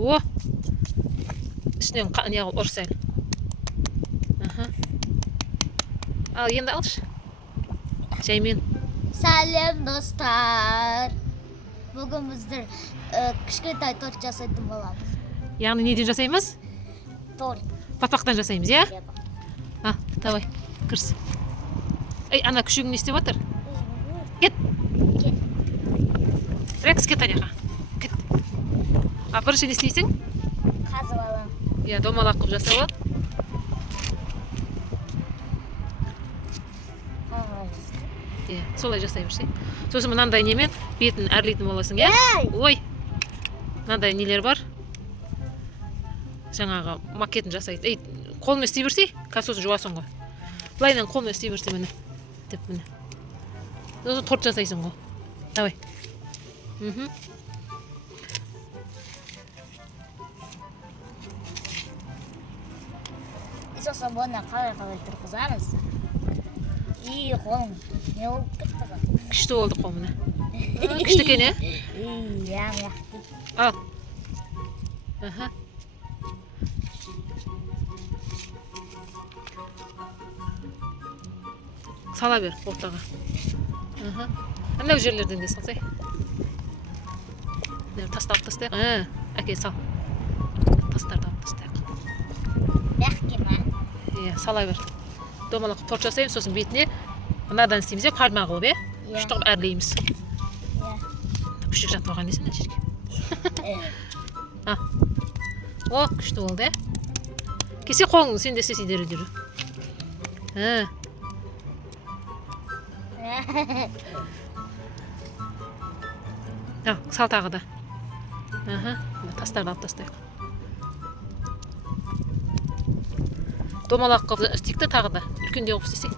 О. Үстінен не қыл ұрыс әл. Ал, енді алшы. Жаймен. Сәлем достар. Бүгін біздер кішкентай торт жасайтын боламыз. Яғни неден жасаймыз? Торт. Патпақтан жасаймыз, иә? Давай, кіріс. Ей, ана күшігің не істеп отыр? Кет. Рекс, кет аняға. Кет. Бірінші не істейсің? Қазып алам. Иә, домалақ қып жасап ал. Иә, солай жасай берсей. Сосын мынандай немен бетін әрлейтін боласың, иә? Ой. Мынандай нелер бар. Жаңағы макетін жасайды. Ей, қолмен істей берсей, сосын жуасың ғой. Былайынан қолмен істей берсей, міне. Деп міне. Сосын торт жасайсың ғой. Давай. Сосын бұны қалай тұрғызамыз. И, қолым не болып кетті ғой. Күшті болды қой міне. Күшті екен, иә? Иә. Ал. Сала бер ортаға. Анау жерлерден де салсай. Тасты алып тастайық. Әке, сал. Тастарды алып тастайық. Бәқке ма? Иә, сала бер. Домалақ торт жасаймыз, сосын бетіне мынадан істейміз, иә, пальма қылып, иә? Күшті қылып әрлейміз. Күшік жатып алған дейсің, ана жерге. О, күшті болды, иә? Кесе қолың, сен де істесей дереу. Сал тағы да. Тастарды алып тастайық. Домалақ қылып істейікті тағы да. Үлкенде қылып істесей.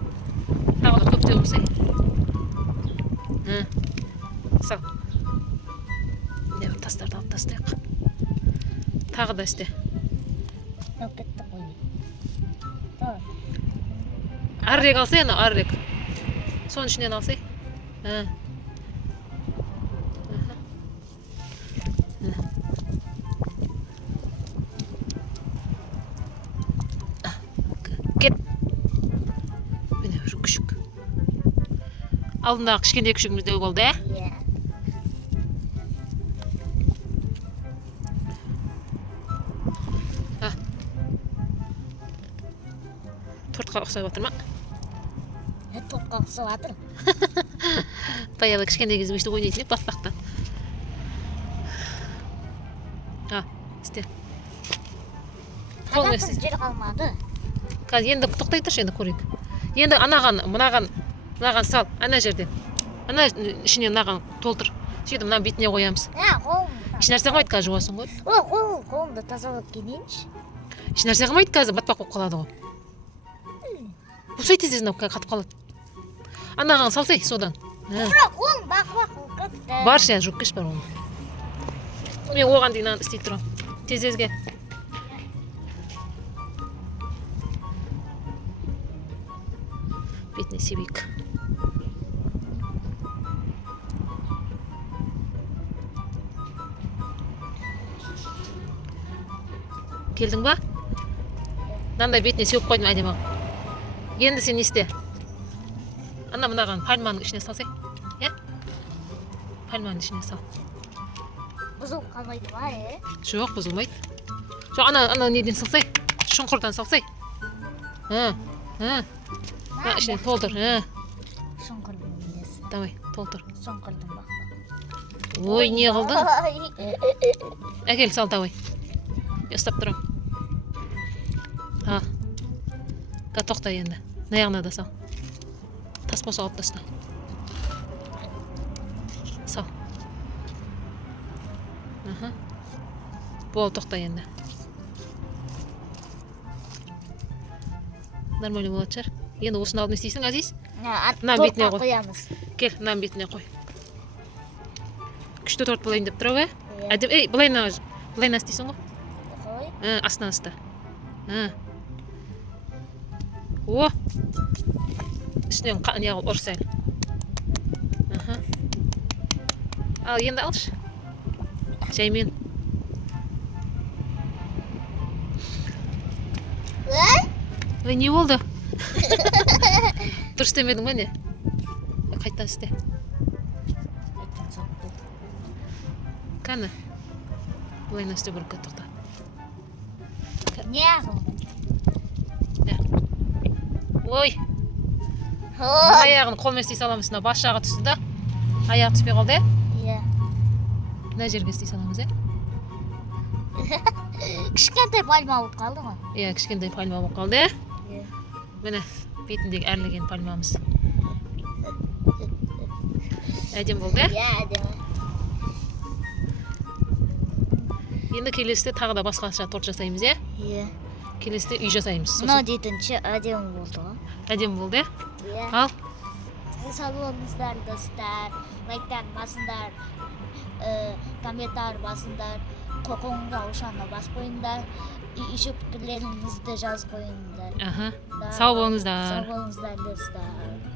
Тағы да көпте қылып істей. Сал. Тастарды алып тастайық. Тағы да істе. Кетті қой. Аррек алсай, ана аррек. Соның ішінен алсай. Кет. Міне уже күшік. Алдындағы кішкентай күшігімізде болды, ә? Тортқа ұқсап отыр ма? Тортқа ұқсап отыр. Баяғы кішкентай кезде өйстіп ойнайтын ек батпақтан. Істе. Қағатыз жер қалмады. Қазір енді тоқтай тұршы, енді көрейік. Енді мынаған сал, ана жерден. Ана ішіне мынаған толтыр. Сөйтіп мына бетіне қоямыз. Еш нәрсе қылмайды, қазір жуасың ғой. Қолымды тазалап келейінші. Еш нәрсе қылмайды, қазір батпақ болып қалады ғой. Бұлсай тезден қатып қалады. Анаған салсай содан. Қолым бақ кетті. Бар ше, жоқ кеш бар оны. Мен оған дейін істей тұрам. Тез-тезге. Бетіне себейік. Келдің ба? Мынандай бетіне сеуіп қойдым әдемі. Енді сен не істе? Ана мынаған пальманың ішіне салсай. Иә? Пальманың ішіне сал. Бұзылып қалмайды ма, Жоқ, бұзылмайды. Жоқ, ана неден салсай? Шұңқырдан салсай. Ішіне толтыр. Шұңқырдың несі. Давай, толтыр. Шұңқырдың бақ. Ой, не қылдың? Әкел, сал, давай. Ұстап тұрам. Тоқта енді. Наяғына да сал. Тас болса алып таста. Сал. Бол, тоқта енді. Нормально болады шығар. Енді осыны алдын істейсің, Азиз? Тортқа қоямыз. Кел, мынан бетіне қой. Күшті торт болайын деп тұр, ей, былайына істейсің ғой? Астына аста. О! Үстінен не қыл ұрыс әл. Ал, енді алшы. Жаймен. Ой, не болды? Дұрыс істемедің ба не? Қайттан істе. Қаны? Бұлайынан істе керек тоқта. Не қылдың? Ой, Ой. аяғын қолмен істей саламыз. Мына бас жағы түсті да. Аяғы түспей қалды, Иә. Мына жерге істей саламыз, Кішкентай пальма болып қалды ма? Кішкентай пальма болып қалды, Иә. Міне бетіндегі әрлеген пальмамыз. Әдем болды, Иә, әдемі. Енді келесіде тағы да басқаша торт жасаймыз, Иә. Келесіде үй жасаймыз. Мынау дейтінші әдемі болды ғой. Әдем болды, Иә. Ал, Сау болыңыздар, достар. Лайктан басыңдар, комментар басыңдар, қоңырау ошаны басып қойыңдар. Еще пікірлеріңізді жазып қойыңдар. Сау болыңыздар. Сау болыңыздар, достар.